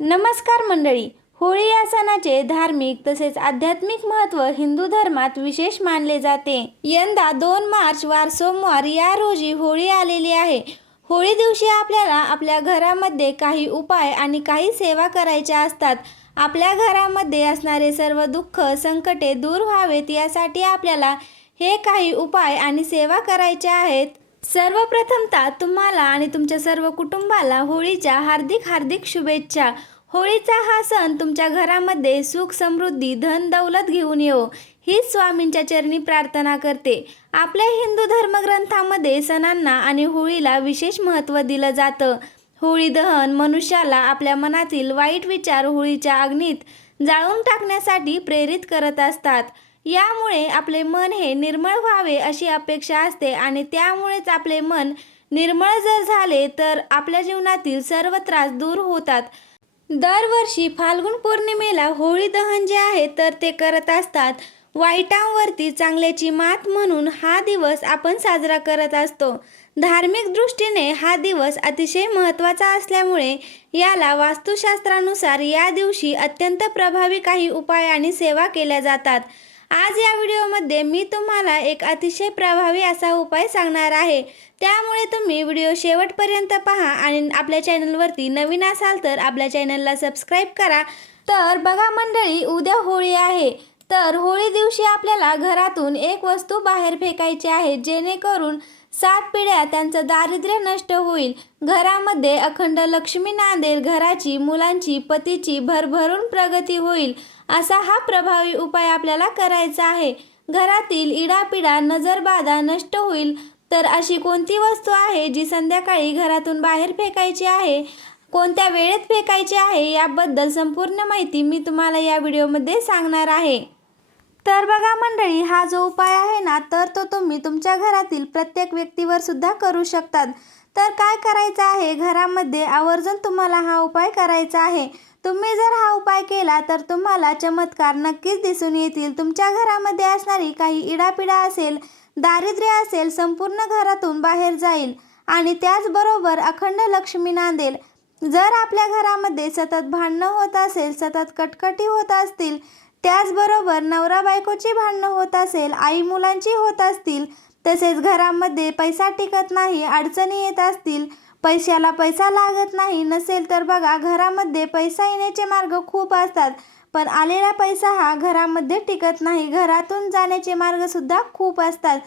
नमस्कार मंडळी. होळी या सणाचे धार्मिक तसेच आध्यात्मिक महत्त्व हिंदू धर्मात विशेष मानले जाते. यंदा 2 मार्च वार सोमवार या रोजी होळी आलेली आहे. होळी दिवशी आपल्याला आपल्या घरामध्ये काही उपाय आणि काही सेवा करायच्या असतात. आपल्या घरामध्ये असणारे सर्व दुःख संकटे दूर व्हावेत यासाठी आपल्याला हे काही उपाय आणि सेवा करायच्या आहेत. सर्वप्रथमतः तुम्हाला आणि तुमच्या सर्व कुटुंबाला होळीच्या हार्दिक शुभेच्छा. होळीचा हा सण तुमच्या घरामध्ये सुख समृद्धी धन दौलत घेऊन येवो हीच स्वामींच्या चरणी प्रार्थना करते. आपल्या हिंदू धर्मग्रंथामध्ये सणांना आणि होळीला विशेष महत्त्व दिलं जातं. होळी दहन मनुष्याला आपल्या मनातील वाईट विचार होळीच्या अग्नीत जाळून टाकण्यासाठी प्रेरित करत असतात. यामुळे आपले मन हे निर्मळ व्हावे अशी अपेक्षा असते आणि त्यामुळेच आपले मन निर्मळ जर झाले तर आपल्या जीवनातील सर्व त्रास दूर होतात. दरवर्षी फाल्गुन पौर्णिमेला होळी दहन जे आहे तर ते करत असतात. वाईटांवरती चांगल्याची मात म्हणून हा दिवस आपण साजरा करत असतो. धार्मिक दृष्टीने हा दिवस अतिशय महत्त्वाचा असल्यामुळे याला वास्तुशास्त्रानुसार या दिवशी अत्यंत प्रभावी काही उपाय आणि सेवा केल्या जातात. आज या व्हिडिओमध्ये मी तुम्हाला एक अतिशय प्रभावी असा उपाय सांगणार आहे. त्यामुळे तुम्ही व्हिडिओ शेवटपर्यंत पहा आणि आपल्या चॅनलवरती नवीन असाल तर आपल्या चॅनलला सबस्क्राईब करा. तर बघा मंडळी, उद्या होळी आहे. तर होळी दिवशी आपल्याला घरातून एक वस्तू बाहेर फेकायची आहे जेणेकरून 7 पिढ्या त्यांचं दारिद्र्य नष्ट होईल. घरामध्ये अखंड लक्ष्मी नांदेल. घराची मुलांची पतीची भरभरून प्रगती होईल असा हा प्रभावी उपाय आपल्याला करायचा आहे. घरातील इडापिडा नजरबाधा नष्ट होईल. तर अशी कोणती वस्तू आहे जी संध्याकाळी घरातून बाहेर फेकायची आहे, कोणत्या वेळेत फेकायची आहे याबद्दल संपूर्ण माहिती मी तुम्हाला या व्हिडिओमध्ये सांगणार आहे. तर बघा मंडळी, हा जो उपाय आहे ना तर तो तुम्ही तुमच्या घरातील प्रत्येक व्यक्तीवर सुद्धा करू शकतात. तर काय करायचं आहे, घरामध्ये आवर्जून तुम्हाला हा उपाय करायचा आहे. तुम्ही जर हा उपाय केला तर तुम्हाला चमत्कार नक्कीच दिसून येतील. तुमच्या घरामध्ये असणारी काही इडापिडा असेल, दारिद्र्य असेल, संपूर्ण घरातून बाहेर जाईल आणि त्याचबरोबर अखंड लक्ष्मी नांदेल. जर आपल्या घरामध्ये सतत भांडणं होत असेल, सतत कटकटी होत असतील, त्याचबरोबर नवरा बायकोची भांडणं होत असेल, आई मुलांची होत असतील, तसेच घरामध्ये पैसा टिकत नाही, अडचणी येत असतील, पैशाला पैसा लागत नाही नसेल तर बघा घरामध्ये पैसा येण्याचे मार्ग खूप असतात पण आलेला पैसा हा घरामध्ये टिकत नाही. घरातून जाण्याचे मार्गसुद्धा खूप असतात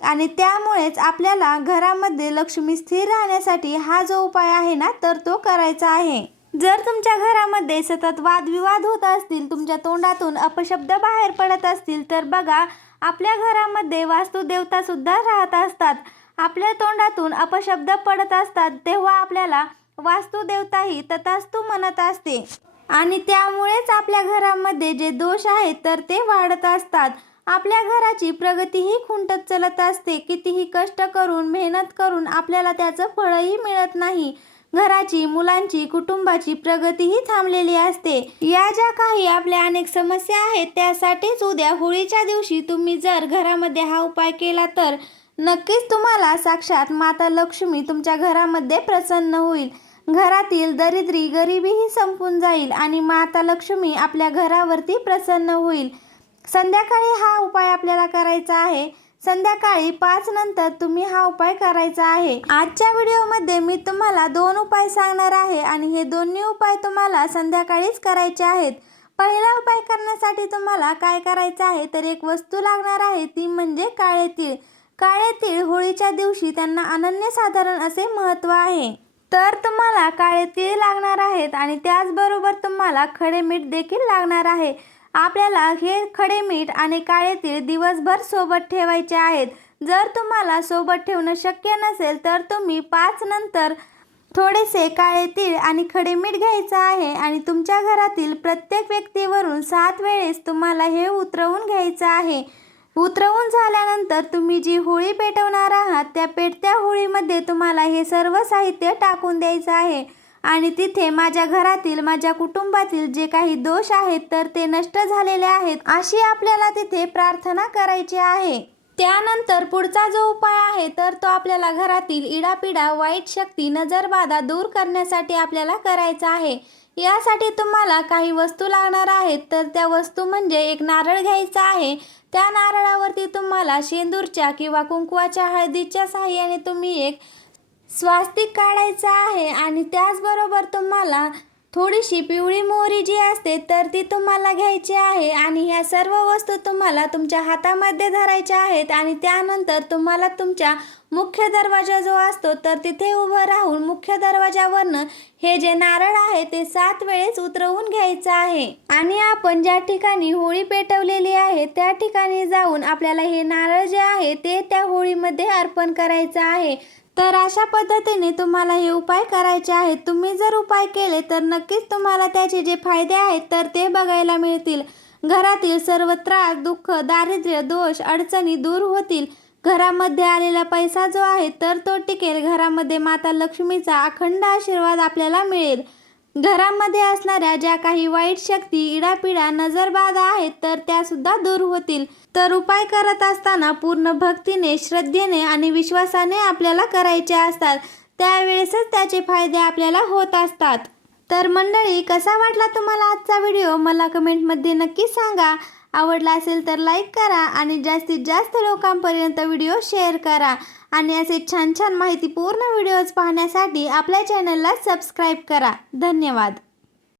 आणि त्यामुळेच आपल्याला घरामध्ये लक्ष्मी स्थिर राहण्यासाठी हा जो उपाय आहे ना तर तो करायचा आहे. जर तुमच्या घरामध्ये सतत वादविवाद होत असतील, तुमच्या तोंडातून अपशब्द बाहेर पडत असतील तर बघा आपल्या घरामध्ये वास्तुदेवता सुद्धा राहत असतात. आपल्या तोंडातून अपशब्द पडत असतात तेव्हा आपल्याला वास्तुदेवताही तथास्तु म्हणत असते आणि त्यामुळेच आपल्या घरामध्ये जे दोष आहेत तर ते वाढत असतात. आपल्या घराची प्रगतीही खुंटत चालत असते. कितीही कष्ट करून मेहनत करून आपल्याला त्याचं फळही मिळत नाही. घराची मुलांची कुटुंबाची प्रगतीही थांबलेली असते. या ज्या काही आपल्या अनेक समस्या आहेत त्यासाठीच उद्या होळीच्या दिवशी तुम्ही जर घरामध्ये हा उपाय केला तर नक्कीच तुम्हाला साक्षात माता लक्ष्मी तुमच्या घरामध्ये प्रसन्न होईल. घरातील दरिद्री गरिबीही संपून जाईल आणि माता लक्ष्मी आपल्या घरावरती प्रसन्न होईल. संध्याकाळी हा उपाय आपल्याला करायचा आहे. संध्याकाळी 5 नंतर तुम्ही हा उपाय करायचा आहे. आजच्या व्हिडिओमध्ये मी तुम्हाला 2 उपाय सांगणार आहे आणि हे दोन्ही उपाय तुम्हाला संध्याकाळीच करायचे आहेत. पहिला उपाय करण्यासाठी तुम्हाला काय करायचं आहे तर एक वस्तू लागणार आहे, ती म्हणजे काळे तीळ. काळे तीळ होळीच्या दिवशी त्यांना अनन्यसाधारण असे महत्त्व आहे. तर तुम्हाला काळे तीळ लागणार आहेत आणि त्याचबरोबर तुम्हाला खडे मीठ देखील लागणार आहे. आपल्याला हे खडे मीठ आणि काळे तीळ दिवसभर सोबत ठेवायचे आहेत. जर तुम्हाला सोबत ठेवणं शक्य नसेल तर तुम्ही 5 नंतर थोडेसे काळे तीळ आणि खडे मीठ घ्यायचं आहे आणि तुमच्या घरातील प्रत्येक व्यक्तीवरून 7 वेळेस तुम्हाला हे उतरवून घ्यायचं आहे. उतरवून झाल्यानंतर तुम्ही जी होळी पेटवणार आहात त्या पेटत्या होळीमध्ये तुम्हाला हे सर्व साहित्य टाकून द्यायचं आहे आणि तिथे माझ्या घरातील माझ्या कुटुंबातील जे काही दोष आहेत तर ते नष्ट झालेले आहेत अशी आपल्याला तिथे प्रार्थना करायची आहे. त्यानंतर पुढचा जो उपाय आहे तर तो आपल्याला घरातील इडापिडा वाईट शक्ती नजरबाधा दूर करण्यासाठी आपल्याला करायचा आहे. यासाठी तुम्हाला काही वस्तू लागणार आहेत. तर त्या वस्तू म्हणजे एक नारळ घ्यायचा आहे. त्या नारळावरती तुम्हाला शेंदूरच्या किंवा कुंकवाच्या हळदीच्या सहाय्याने तुम्ही एक स्वास्तिक काढायचा आहे आणि त्याचबरोबर तुम्हाला थोडीशी पिवळी मोहरी जी असते तर ती तुम्हाला घ्यायची आहे आणि ह्या सर्व वस्तू तुम्हाला तुमच्या हातामध्ये धरायच्या आहेत आणि त्यानंतर तुम्हाला तुमच्या मुख्य दरवाजा जो असतो तर तिथे उभं राहून मुख्य दरवाजावरनं हे जे नारळ आहे ते 7 वेळेस उतरवून घ्यायचं आहे आणि आपण ज्या ठिकाणी होळी पेटवलेली आहे त्या ठिकाणी जाऊन आपल्याला हे नारळ जे आहे ते त्या होळीमध्ये अर्पण करायचं आहे. तर अशा पद्धतीने तुम्हाला हे उपाय करायचे आहेत. तुम्ही जर उपाय केले तर नक्कीच तुम्हाला त्याचे जे फायदे आहेत तर ते बघायला मिळतील. घरातील सर्व त्रास, दुःख, दारिद्र्य, दोष, अडचणी दूर होतील. घरामध्ये आलेला पैसा जो आहे तर तो टिकेल. घरामध्ये माता लक्ष्मीचा अखंड आशीर्वाद आपल्याला मिळेल. घरामध्ये असणाऱ्या ज्या काही वाईट शक्ती, इडापिडा, नजरबाधा आहेत तर त्या सुद्धा दूर होतील. तर उपाय करत असताना पूर्ण भक्तीने, श्रद्धेने आणि विश्वासाने आपल्याला करायचे असतात. त्यावेळेसच त्याचे फायदे आपल्याला होत असतात. तर मंडळी, कसा वाटला तुम्हाला आजचा व्हिडिओ मला कमेंटमध्ये नक्की सांगा. आवडला असेल तर लाईक करा आणि जास्तीत जास्त लोकांपर्यंत व्हिडिओ शेअर करा आणि असे छान छान माहितीपूर्ण व्हिडिओज पाहण्यासाठी आपल्या चॅनलला सबस्क्राईब करा. धन्यवाद.